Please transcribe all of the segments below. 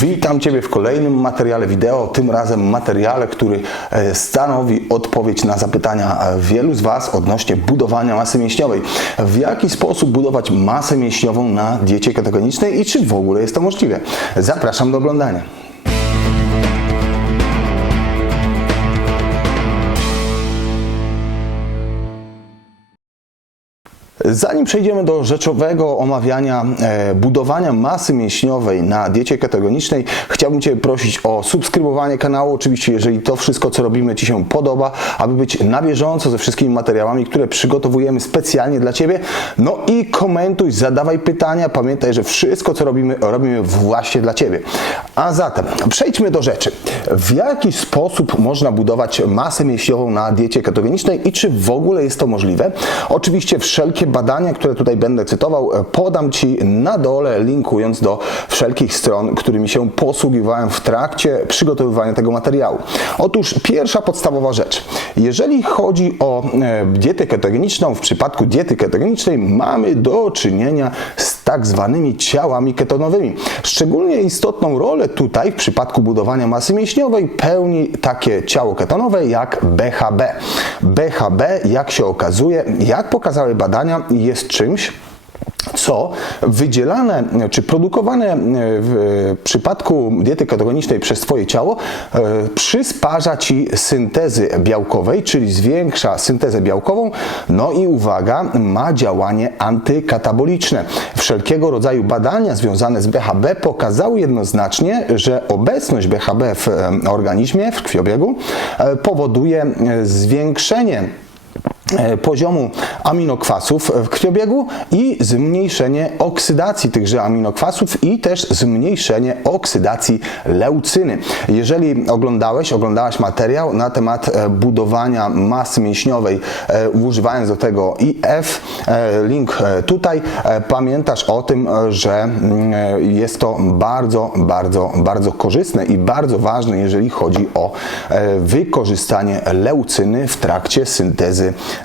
Witam Ciebie w kolejnym materiale wideo, tym razem materiale, który e, stanowi odpowiedź na zapytania e, wielu z Was odnośnie budowania masy mięśniowej. W jaki sposób budować masę mięśniową na diecie ketogenicznej i czy w ogóle jest to możliwe? Zapraszam do oglądania. Zanim przejdziemy do rzeczowego omawiania e, budowania masy mięśniowej na diecie ketogenicznej, chciałbym Cię prosić o subskrybowanie kanału. Oczywiście, jeżeli to wszystko, co robimy Ci się podoba, aby być na bieżąco ze wszystkimi materiałami, które przygotowujemy specjalnie dla Ciebie. No i komentuj, zadawaj pytania. Pamiętaj, że wszystko, co robimy, robimy właśnie dla Ciebie. A zatem przejdźmy do rzeczy. W jaki sposób można budować masę mięśniową na diecie ketogenicznej i czy w ogóle jest to możliwe? Oczywiście wszelkie badania, które tutaj będę cytował, e, podam Ci na dole, linkując do wszelkich stron, którymi się posługiwałem w trakcie przygotowywania tego materiału. Otóż pierwsza podstawowa rzecz. Jeżeli chodzi o e, dietę ketogeniczną, w przypadku diety ketogenicznej mamy do czynienia z tak zwanymi ciałami ketonowymi. Szczególnie istotną rolę tutaj w przypadku budowania masy mięśniowej pełni takie ciało ketonowe jak BHB. BHB, jak się okazuje, jak pokazały badania, jest czymś, co wydzielane czy produkowane w przypadku diety ketogenicznej przez Twoje ciało e, przysparza Ci syntezy białkowej, czyli zwiększa syntezę białkową, no i uwaga, ma działanie antykataboliczne. Wszelkiego rodzaju badania związane z BHB pokazały jednoznacznie, że obecność BHB w e, organizmie, w krwiobiegu e, powoduje zwiększenie poziomu aminokwasów w krwiobiegu i zmniejszenie oksydacji tychże aminokwasów i też zmniejszenie oksydacji leucyny. Jeżeli oglądałeś, oglądałaś materiał na temat e, budowania masy mięśniowej e, używając do tego IF, e, link e, tutaj, e, pamiętasz o tym, e, że mm, e, jest to bardzo, bardzo, bardzo korzystne i bardzo ważne, jeżeli chodzi o e, wykorzystanie leucyny w trakcie syntezy e,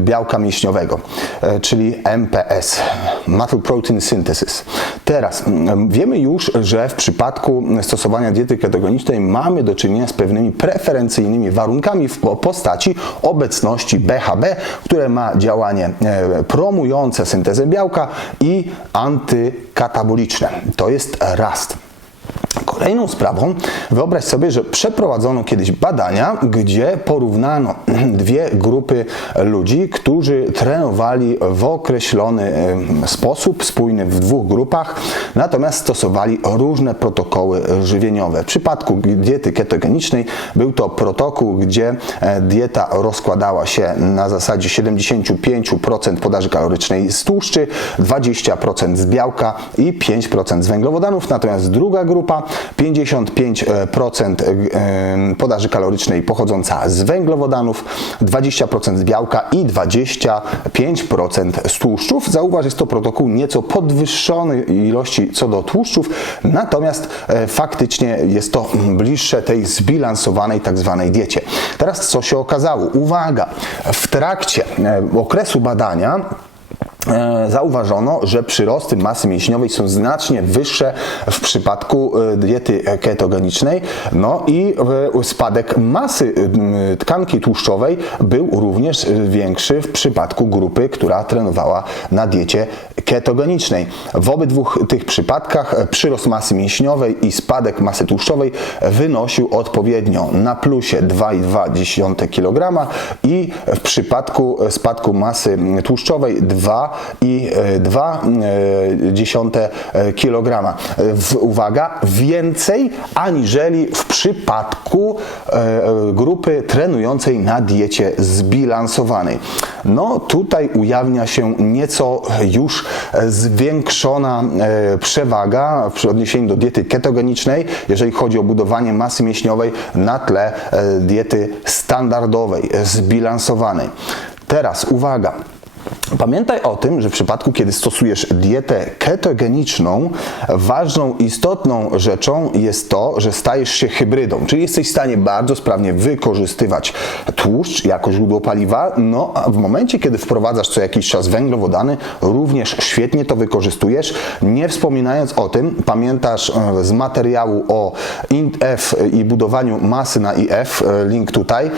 białka mięśniowego, e, czyli MPS, Muscle Protein Synthesis. Teraz wiemy już, że w przypadku stosowania diety ketogenicznej mamy do czynienia z pewnymi preferencyjnymi warunkami w postaci obecności BHB, które ma działanie e, promujące syntezę białka i antykataboliczne. To jest rast. Kolejną sprawą, wyobraź sobie, że przeprowadzono kiedyś badania, gdzie porównano dwie grupy ludzi, którzy trenowali w określony sposób, spójny w dwóch grupach, natomiast stosowali różne protokoły żywieniowe. W przypadku diety ketogenicznej był to protokół, gdzie e, dieta rozkładała się na zasadzie 75% podaży kalorycznej z tłuszczy, 20% z białka i 5% z węglowodanów, natomiast druga grupa 55% e, podaży kalorycznej pochodząca z węglowodanów, 20% z białka i 25% z tłuszczów. Zauważ, jest to protokół nieco podwyższonej ilości co do tłuszczów, natomiast e, faktycznie jest to bliższe tej zbilansowanej tak zwanej diecie. Teraz co się okazało? Uwaga, w trakcie e, okresu badania e, zauważono, że przyrosty masy mięśniowej są znacznie wyższe w przypadku e, diety ketogenicznej, no i e, spadek masy e, tkanki tłuszczowej był również e, większy w przypadku grupy, która trenowała na diecie ketogenicznej. W obydwu tych przypadkach e, przyrost masy mięśniowej i spadek masy tłuszczowej wynosił odpowiednio na plusie 2,2 kg i w przypadku spadku masy tłuszczowej 2,2 kg. W- Uwaga, więcej aniżeli w przypadku e, grupy trenującej na diecie zbilansowanej. No tutaj ujawnia się nieco już zwiększona e, przewaga w odniesieniu do diety ketogenicznej, jeżeli chodzi o budowanie masy mięśniowej na tle e, diety standardowej, zbilansowanej. Teraz uwaga. Pamiętaj o tym, że w przypadku, kiedy stosujesz dietę ketogeniczną, ważną, istotną rzeczą jest to, że stajesz się hybrydą, czyli jesteś w stanie bardzo sprawnie wykorzystywać tłuszcz jako źródło paliwa, no a w momencie, kiedy wprowadzasz co jakiś czas węglowodany, również świetnie to wykorzystujesz, nie wspominając o tym, pamiętasz e, z materiału o INF i budowaniu masy na IF, e, link tutaj,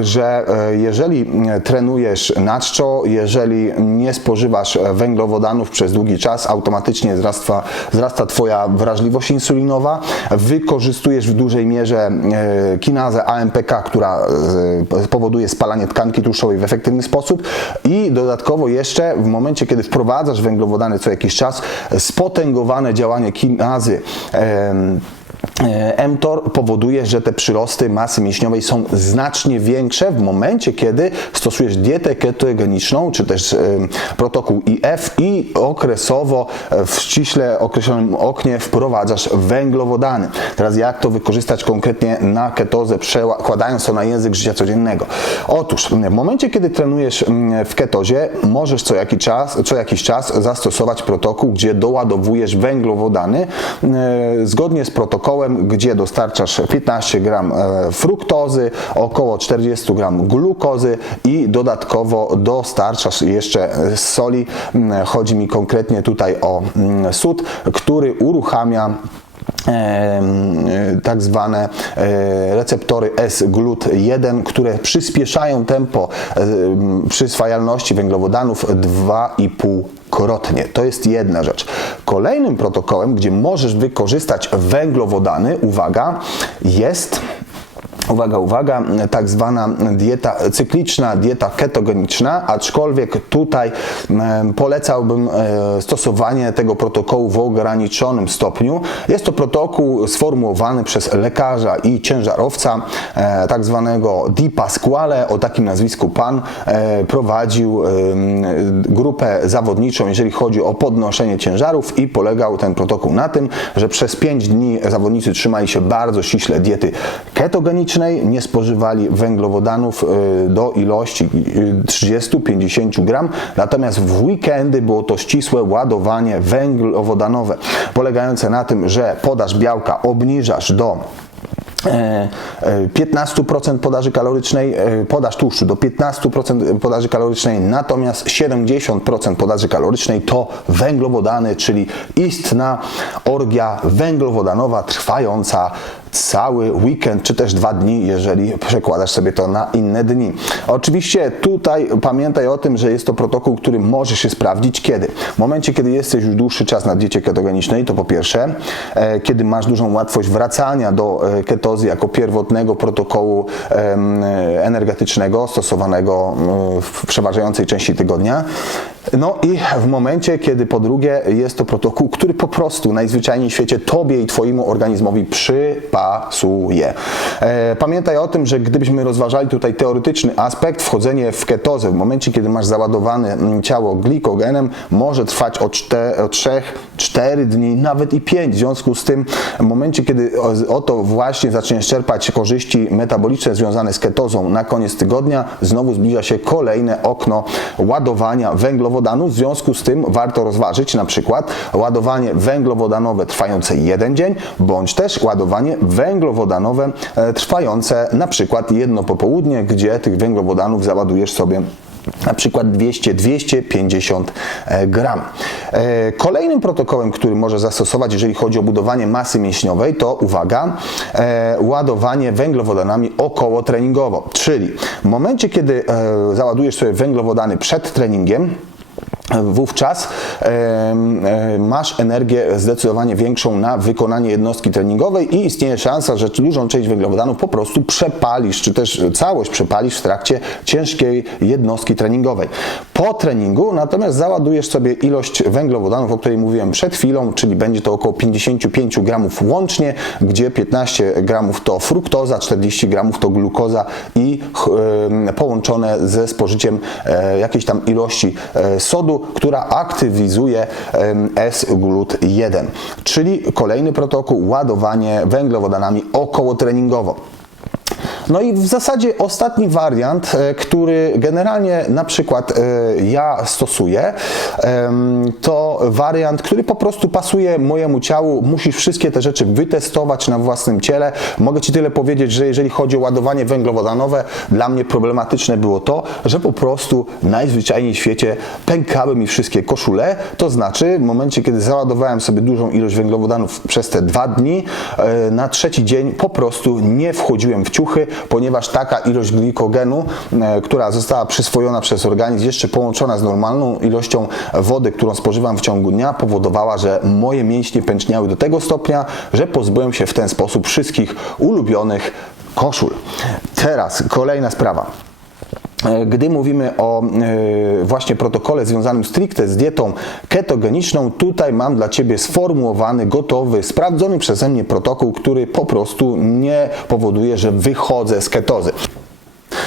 że e, jeżeli trenujesz na czczo, jeżeli nie spożywasz węglowodanów przez długi czas, automatycznie wzrasta, wzrasta Twoja wrażliwość insulinowa, wykorzystujesz w dużej mierze e, kinazę AMPK, która e, powoduje spalanie tkanki tłuszczowej w efektywny sposób. I dodatkowo jeszcze w momencie, kiedy wprowadzasz węglowodany co jakiś czas, spotęgowane działanie kinazy E, mTOR powoduje, że te przyrosty masy mięśniowej są znacznie większe w momencie, kiedy stosujesz dietę ketogeniczną, czy też e, protokół IF i okresowo e, w ściśle określonym oknie wprowadzasz węglowodany. Teraz jak to wykorzystać konkretnie na ketozę, przekładając to na język życia codziennego? Otóż w momencie, kiedy trenujesz w ketozie, możesz co jakiś czas, co jakiś czas zastosować protokół, gdzie doładowujesz węglowodany zgodnie z protokołem gdzie dostarczasz 15 gram e, fruktozy, około 40 gram glukozy i dodatkowo dostarczasz jeszcze soli. Mm, Chodzi mi konkretnie tutaj o mm, sód, który uruchamia e, tak zwane e, receptory S-GLUT1, które przyspieszają tempo e, przyswajalności węglowodanów 2,5 krotnie. To jest jedna rzecz. Kolejnym protokołem, gdzie możesz wykorzystać węglowodany, uwaga, jest Uwaga, uwaga, tak zwana dieta cykliczna, dieta ketogeniczna, aczkolwiek tutaj e, polecałbym e, stosowanie tego protokołu w ograniczonym stopniu. Jest to protokół sformułowany przez lekarza i ciężarowca, e, tak zwanego Di Pasquale, o takim nazwisku pan, prowadził grupę zawodniczą, jeżeli chodzi o podnoszenie ciężarów i polegał ten protokół na tym, że przez 5 dni zawodnicy trzymali się bardzo ściśle diety ketogenicznej, nie spożywali węglowodanów y, do ilości 30-50 gram, natomiast w weekendy było to ścisłe ładowanie węglowodanowe, polegające na tym, że podaż białka obniżasz do 15% podaży kalorycznej, e, podaż tłuszczu do 15% podaży kalorycznej, natomiast 70% podaży kalorycznej to węglowodany, czyli istna orgia węglowodanowa trwająca cały weekend, czy też dwa dni, jeżeli przekładasz sobie to na inne dni. Oczywiście tutaj pamiętaj o tym, że jest to protokół, który może się sprawdzić kiedy? W momencie, kiedy jesteś już dłuższy czas na diecie ketogenicznej, to po pierwsze, e, kiedy masz dużą łatwość wracania do e, ketozy jako pierwotnego protokołu energetycznego stosowanego w przeważającej części tygodnia, no i w momencie, kiedy po drugie jest to protokół, który po prostu najzwyczajniej w świecie Tobie i Twojemu organizmowi przypasuje. E, pamiętaj o tym, że gdybyśmy rozważali tutaj teoretyczny aspekt, wchodzenie w ketozę w momencie, kiedy masz załadowane mm, ciało glikogenem, może trwać od, 4, od 3, 4 dni, nawet i 5. W związku z tym, w momencie, kiedy oto właśnie zaczniesz czerpać korzyści metaboliczne związane z ketozą na koniec tygodnia, znowu zbliża się kolejne okno ładowania węglowodanów. W związku z tym warto rozważyć na przykład ładowanie węglowodanowe trwające jeden dzień, bądź też ładowanie węglowodanowe e, trwające na przykład jedno popołudnie, gdzie tych węglowodanów załadujesz sobie na przykład 200-250 e, gram. E, kolejnym protokołem, który może zastosować, jeżeli chodzi o budowanie masy mięśniowej, to uwaga, ładowanie węglowodanami około treningowo. Czyli w momencie, kiedy załadujesz sobie węglowodany przed treningiem, wówczas masz energię zdecydowanie większą na wykonanie jednostki treningowej i istnieje szansa, że dużą część węglowodanów po prostu przepalisz, czy też całość przepalisz w trakcie ciężkiej jednostki treningowej. Po treningu natomiast załadujesz sobie ilość węglowodanów, o której mówiłem przed chwilą, czyli będzie to około 55 gramów łącznie, gdzie 15 gramów to fruktoza, 40 gramów to glukoza i połączone ze spożyciem e, jakiejś tam ilości e, sodu, która aktywizuje S-GLUT1, czyli kolejny protokół ładowanie węglowodanami okołotreningowo. No i w zasadzie ostatni wariant, e, który generalnie na przykład e, ja stosuję, to wariant, który po prostu pasuje mojemu ciału. Musisz wszystkie te rzeczy wytestować na własnym ciele. Mogę Ci tyle powiedzieć, że jeżeli chodzi o ładowanie węglowodanowe, dla mnie problematyczne było to, że po prostu najzwyczajniej w świecie pękały mi wszystkie koszule. To znaczy, w momencie, kiedy załadowałem sobie dużą ilość węglowodanów przez te dwa dni, e, na trzeci dzień po prostu nie wchodziłem w ciuchy, ponieważ taka ilość glikogenu, e, która została przyswojona przez organizm, jeszcze połączona z normalną ilością wody, którą spożywam w ciągu dnia, powodowała, że moje mięśnie pęczniały do tego stopnia, że pozbyłem się w ten sposób wszystkich ulubionych koszul. Teraz kolejna sprawa. E, Gdy mówimy o e, właśnie protokole związanym stricte z dietą ketogeniczną, tutaj mam dla Ciebie sformułowany, gotowy, sprawdzony przeze mnie protokół, który po prostu nie powoduje, że wychodzę z ketozy.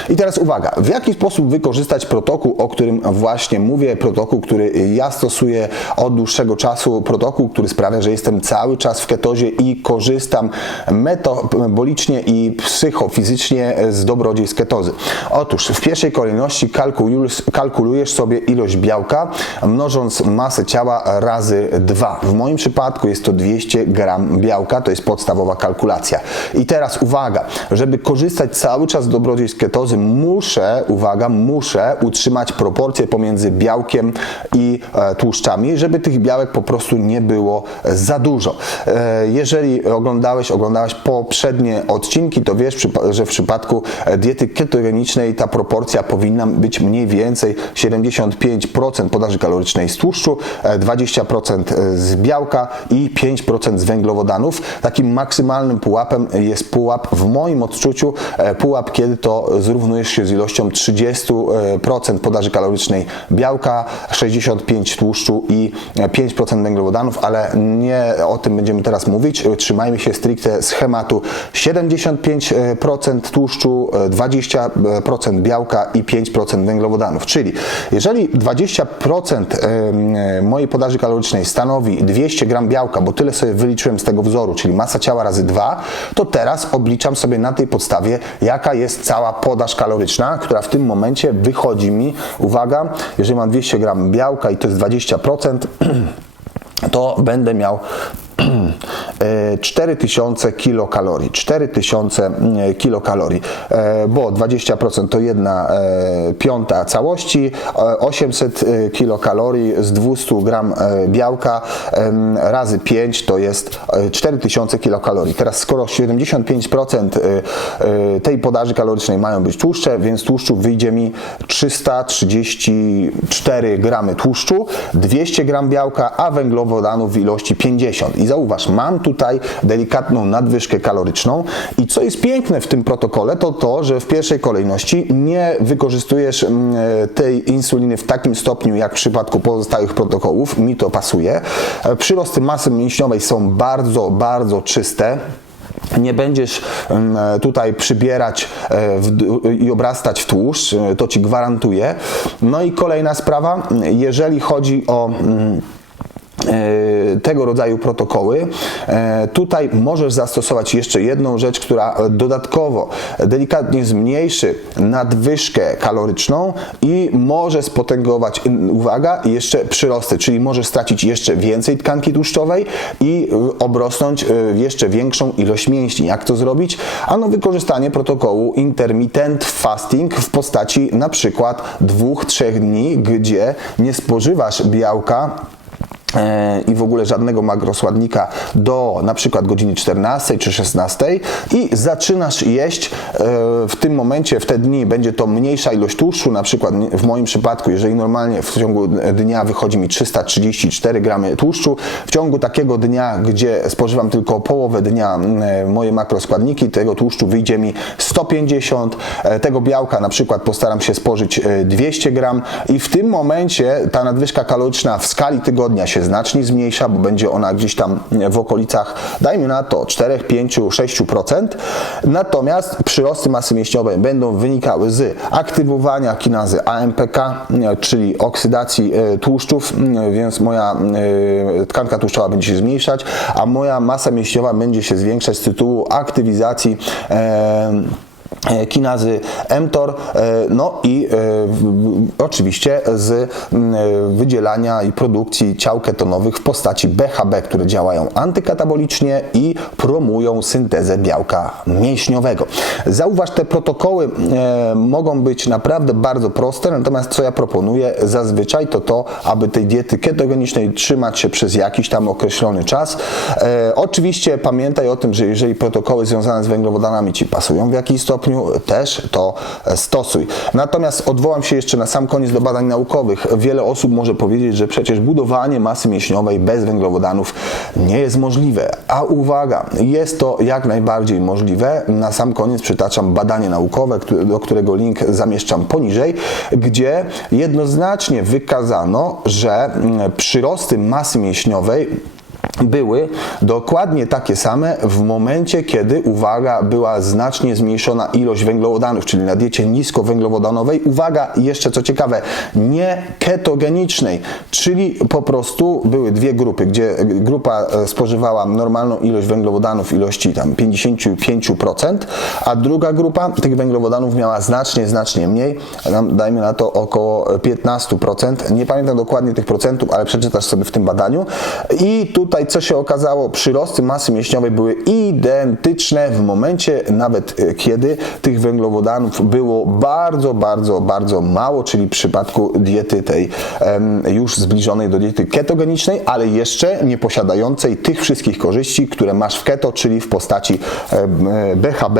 I teraz uwaga, w jaki sposób wykorzystać protokół, o którym właśnie mówię, protokół, który ja stosuję od dłuższego czasu, protokół, który sprawia, że jestem cały czas w ketozie i korzystam metabolicznie i psychofizycznie z dobrodziej z ketozy. Otóż w pierwszej kolejności kalkulujesz, kalkulujesz sobie ilość białka, mnożąc masę ciała razy 2. W moim przypadku jest to 200 gram białka, to jest podstawowa kalkulacja. I teraz uwaga, żeby korzystać cały czas z dobrodziej z ketozy, muszę, uwaga, muszę utrzymać proporcje pomiędzy białkiem i e, tłuszczami, żeby tych białek po prostu nie było za dużo. E, jeżeli oglądałeś, oglądałaś poprzednie odcinki, to wiesz, że w przypadku e, diety ketogenicznej ta proporcja powinna być mniej więcej 75% podaży kalorycznej z tłuszczu, e, 20% z białka i 5% z węglowodanów. Takim maksymalnym pułapem jest pułap w moim odczuciu, pułap, kiedy to zrównujesz się z ilością 30% podaży kalorycznej białka, 65 tłuszczu i 5% węglowodanów, ale nie o tym będziemy teraz mówić. Trzymajmy się stricte schematu 75% tłuszczu, 20% białka i 5% węglowodanów. Czyli jeżeli 20% em, mojej podaży kalorycznej stanowi 200 gram białka, bo tyle sobie wyliczyłem z tego wzoru, czyli masa ciała razy 2, to teraz obliczam sobie na tej podstawie, jaka jest cała podaż kaloryczna, która w tym momencie wychodzi mi, uwaga, jeżeli mam 200 gram białka i to jest 20%, to będę miał 4000 kilokalorii. 4000 mm, kilokalorii, e, bo 20% to jedna e, piąta całości, e, 800 e, kilokalorii z 200 gram e, białka razy 5 to jest e, 4000 kilokalorii. Teraz skoro 75% e, e, tej podaży kalorycznej mają być tłuszcze, więc tłuszczu wyjdzie mi 334 gramy tłuszczu, 200 gram białka, a węglowodanów w ilości 50. I zauważ, mam tutaj delikatną nadwyżkę kaloryczną i co jest piękne w tym protokole, to to, że w pierwszej kolejności nie wykorzystujesz mm, tej insuliny w takim stopniu, jak w przypadku pozostałych protokołów, mi to pasuje. E, Przyrosty masy mięśniowej są bardzo, bardzo czyste nie będziesz em, tutaj przybierać e, i obrastać w tłuszcz, e, to ci gwarantuję. No i kolejna sprawa, jeżeli chodzi o mm, e, tego rodzaju protokoły. E, Tutaj możesz zastosować jeszcze jedną rzecz, która dodatkowo delikatnie zmniejszy nadwyżkę kaloryczną i może spotęgować, uwaga, jeszcze przyrosty, czyli możesz stracić jeszcze więcej tkanki tłuszczowej i y, obrosnąć y, jeszcze większą ilość mięśni. Jak to zrobić? Ano wykorzystanie protokołu intermittent fasting w postaci na przykład dwóch, trzech dni, gdzie nie spożywasz białka e, i w ogóle żadnego makrosładnika do na przykład godziny 14 czy 16 i zaczynasz jeść e, w tym momencie, w te dni będzie to mniejsza ilość tłuszczu, na przykład w moim przypadku, jeżeli normalnie w ciągu dnia wychodzi mi 334 gramy tłuszczu, w ciągu takiego dnia, gdzie spożywam tylko połowę dnia e, moje makroskładniki, tego tłuszczu wyjdzie mi 150, e, tego białka na przykład postaram się spożyć e, 200 gram. I w tym momencie ta nadwyżka kaloryczna w skali tygodnia się znacznie zmniejsza, bo będzie ona gdzieś tam w okolicach, dajmy na to 4, 5, 6%. Natomiast przyrosty masy mięśniowej będą wynikały z aktywowania kinazy AMPK, e, czyli oksydacji e, tłuszczów, m, więc moja e, tkanka tłuszczowa będzie się zmniejszać, a moja masa mięśniowa będzie się zwiększać z tytułu aktywizacji e, e, kinazy mTOR, e, no i e, oczywiście z e, wydzielania i produkcji ciał ketonowych w postaci BHB, które działają antykatabolicznie i promują syntezę białka mięśniowego. Zauważ, te protokoły e, mogą być naprawdę bardzo proste, natomiast co ja proponuję zazwyczaj to to, aby tej diety ketogenicznej trzymać się przez jakiś tam określony czas. E, oczywiście pamiętaj o tym, że jeżeli protokoły związane z węglowodanami Ci pasują w jakimś stopniu, też to stosuj. Natomiast odwołam się jeszcze na sam koniec do badań naukowych. Wiele osób może powiedzieć, że przecież budowanie masy mięśniowej bez węglowodanów nie jest możliwe. A uwaga, jest to jak najbardziej możliwe. Na sam koniec przytaczam badanie naukowe, do którego link zamieszczam poniżej, gdzie jednoznacznie wykazano, że mm, przyrosty masy mięśniowej były dokładnie takie same w momencie, kiedy, uwaga, była znacznie zmniejszona ilość węglowodanów, czyli na diecie niskowęglowodanowej. Uwaga, jeszcze co ciekawe, nie ketogenicznej, czyli po prostu były dwie grupy, gdzie grupa e, spożywała normalną ilość węglowodanów ilości tam 55%, a druga grupa tych węglowodanów miała znacznie, znacznie mniej, dajmy na to około 15%. Nie pamiętam dokładnie tych procentów, ale przeczytasz sobie w tym badaniu. I tutaj co się okazało, przyrosty masy mięśniowej były identyczne w momencie nawet e, kiedy tych węglowodanów było bardzo, bardzo, bardzo mało, czyli w przypadku diety tej już zbliżonej do diety ketogenicznej, ale jeszcze nie posiadającej tych wszystkich korzyści, które masz w keto, czyli w postaci BHB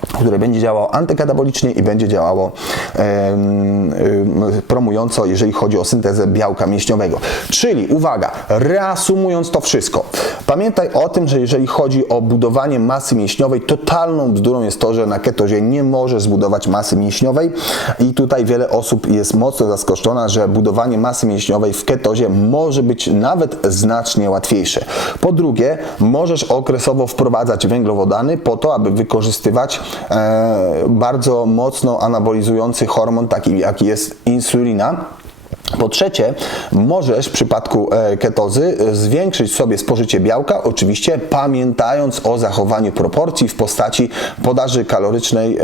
które będzie działało antykatabolicznie i będzie działało promująco, jeżeli chodzi o syntezę białka mięśniowego. Czyli uwaga, reasumując to wszystko, pamiętaj o tym, że jeżeli chodzi o budowanie masy mięśniowej, totalną bzdurą jest to, że na ketozie nie możesz zbudować masy mięśniowej i tutaj wiele osób jest mocno zaskoczona, że budowanie masy mięśniowej w ketozie może być nawet znacznie łatwiejsze. Po drugie, możesz okresowo wprowadzać węglowodany po to, aby wykorzystywać bardzo mocno anabolizujący hormon, taki jaki jest insulina. Po trzecie, możesz w przypadku e, ketozy e, zwiększyć sobie spożycie białka, oczywiście pamiętając o zachowaniu proporcji w postaci podaży kalorycznej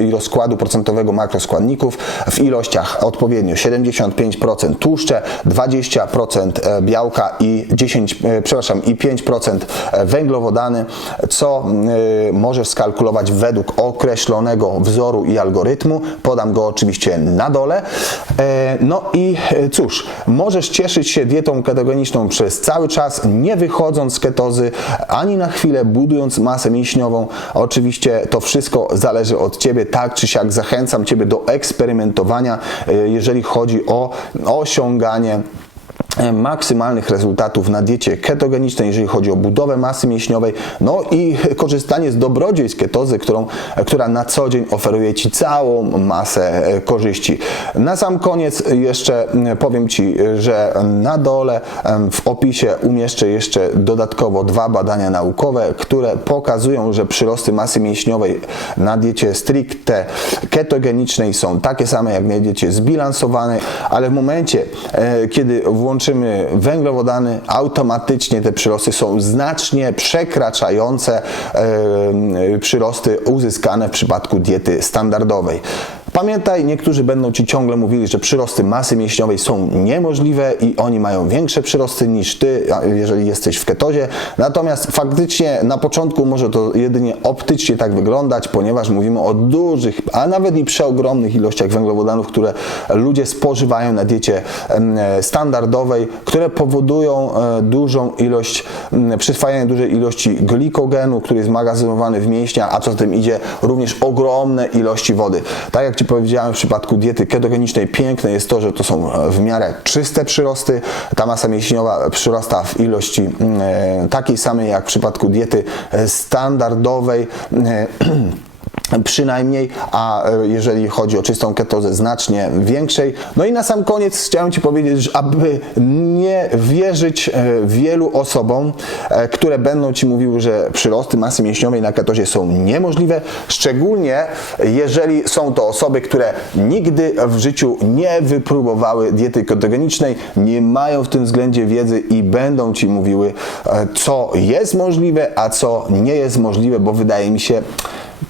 i rozkładu procentowego makroskładników w ilościach odpowiednio 75% tłuszcze, 20% e, białka i 10, e, przepraszam, i 5% węglowodany, co możesz skalkulować według określonego wzoru i algorytmu. Podam go oczywiście na dole. No i cóż, możesz cieszyć się dietą ketogeniczną przez cały czas, nie wychodząc z ketozy ani na chwilę, budując masę mięśniową. Oczywiście to wszystko zależy od Ciebie, tak czy siak zachęcam Ciebie do eksperymentowania, e, jeżeli chodzi o osiąganie e, maksymalnych rezultatów na diecie ketogenicznej, jeżeli chodzi o budowę masy mięśniowej, no i korzystanie z dobrodziejstw ketozy, którą, która na co dzień oferuje Ci całą masę e, korzyści. Na sam koniec jeszcze mm, powiem Ci, że na dole w opisie umieszczę jeszcze dodatkowo dwa badania naukowe, które pokazują, że przyrosty masy mięśniowej na diecie stricte ketogenicznej są takie same jak na diecie zbilansowanej, ale w momencie, e, kiedy włączymy węglowodany, automatycznie te przyrosty są znacznie przekraczające przyrosty uzyskane w przypadku diety standardowej. Pamiętaj, niektórzy będą Ci ciągle mówili, że przyrosty masy mięśniowej są niemożliwe i oni mają większe przyrosty niż Ty, jeżeli jesteś w ketozie. Natomiast faktycznie na początku może to jedynie optycznie tak wyglądać, ponieważ mówimy o dużych, a nawet i przeogromnych ilościach węglowodanów, które ludzie spożywają na diecie standardowej, które powodują e, dużą ilość, przyswajanie dużej ilości glikogenu, który jest magazynowany w mięśniach, a co za tym idzie również ogromne ilości wody. Tak jak Ci powiedziałem, w przypadku diety ketogenicznej piękne jest to, że to są e, w miarę czyste przyrosty. Ta masa mięśniowa przyrasta w ilości mm, e, takiej samej jak w przypadku diety e, standardowej. Przynajmniej, a e, jeżeli chodzi o czystą ketozę, znacznie większej. No i na sam koniec chciałem Ci powiedzieć, że aby nie wierzyć e, wielu osobom, e, które będą Ci mówiły, że przyrosty masy mięśniowej na ketozie są niemożliwe, szczególnie jeżeli są to osoby, które nigdy w życiu nie wypróbowały diety ketogenicznej, nie mają w tym względzie wiedzy i będą Ci mówiły, co jest możliwe, a co nie jest możliwe, bo wydaje mi się,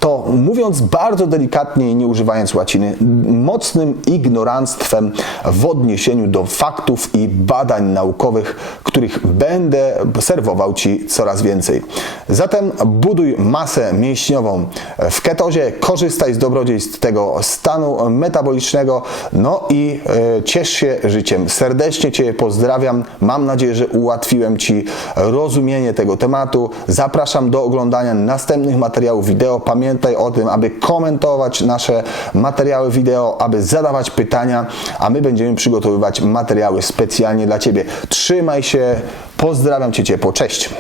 to mówiąc bardzo delikatnie i nie używając łaciny, mocnym ignoranstwem w odniesieniu do faktów i badań naukowych, których będę serwował Ci coraz więcej. Zatem buduj masę mięśniową w ketozie, korzystaj z dobrodziejstw tego stanu metabolicznego, no i e, ciesz się życiem. Serdecznie Cię pozdrawiam. Mam nadzieję, że ułatwiłem Ci rozumienie tego tematu. Zapraszam do oglądania następnych materiałów wideo. Pamiętaj o tym, aby komentować nasze materiały wideo, aby zadawać pytania, a my będziemy przygotowywać materiały specjalnie dla Ciebie. Trzymaj się, pozdrawiam Cię ciepło, cześć!